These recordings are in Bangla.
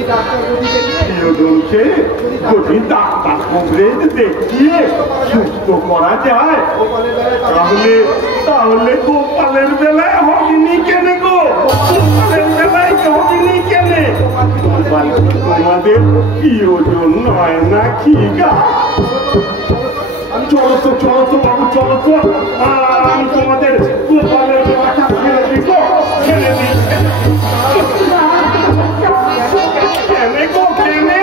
প্রিয়জনকে যদি ডাক্তার কবরেজ দেখিয়ে সুস্থ করা যায় তাহলে গোপালের বেলায় হবিনি কেনে গো? গোপালের বেলায় হবিনি কেনে? তোমাদের প্রিয়জন নয় না কি গা? চলো তো বাবু, চলো তো। আমি তোমাদের গোপালের বেলাটা ছেড়ে দিব, ছেড়ে দিই। কেনে গো কেনে?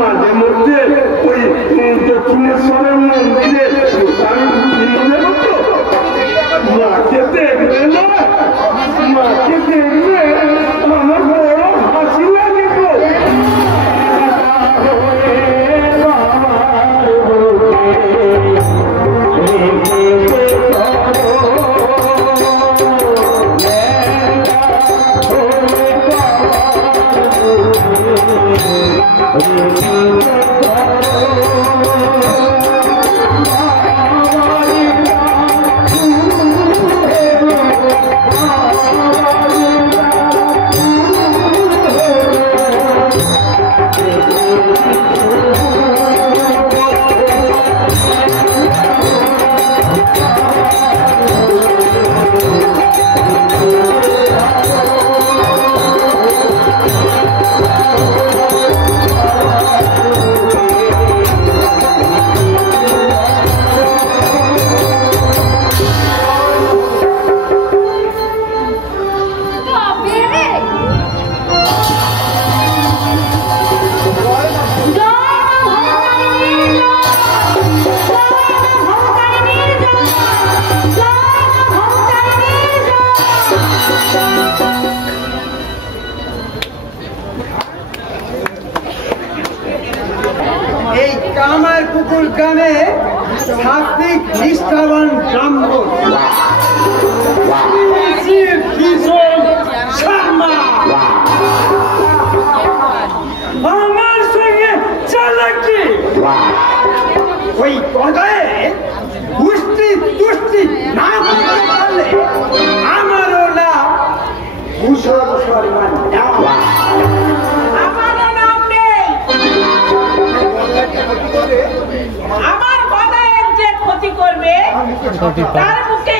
মাঝে মধ্যে ওই দক্ষিণেশ্বরের মন্দিরে মাকে দেখলে না, মাকে দেখলে আমার বড় হাসি লাগে গো। গ্রামে সাত্বিক নিষ্ঠাবান ব্রাহ্মণ আমার সঙ্গে চালাকি ওই কথায় পুষ্টি তুষ্টি না করতে পারলে আমারও না ভূষণ সম্মান আমার গলায় যে ক্ষতি করবে তার মুখে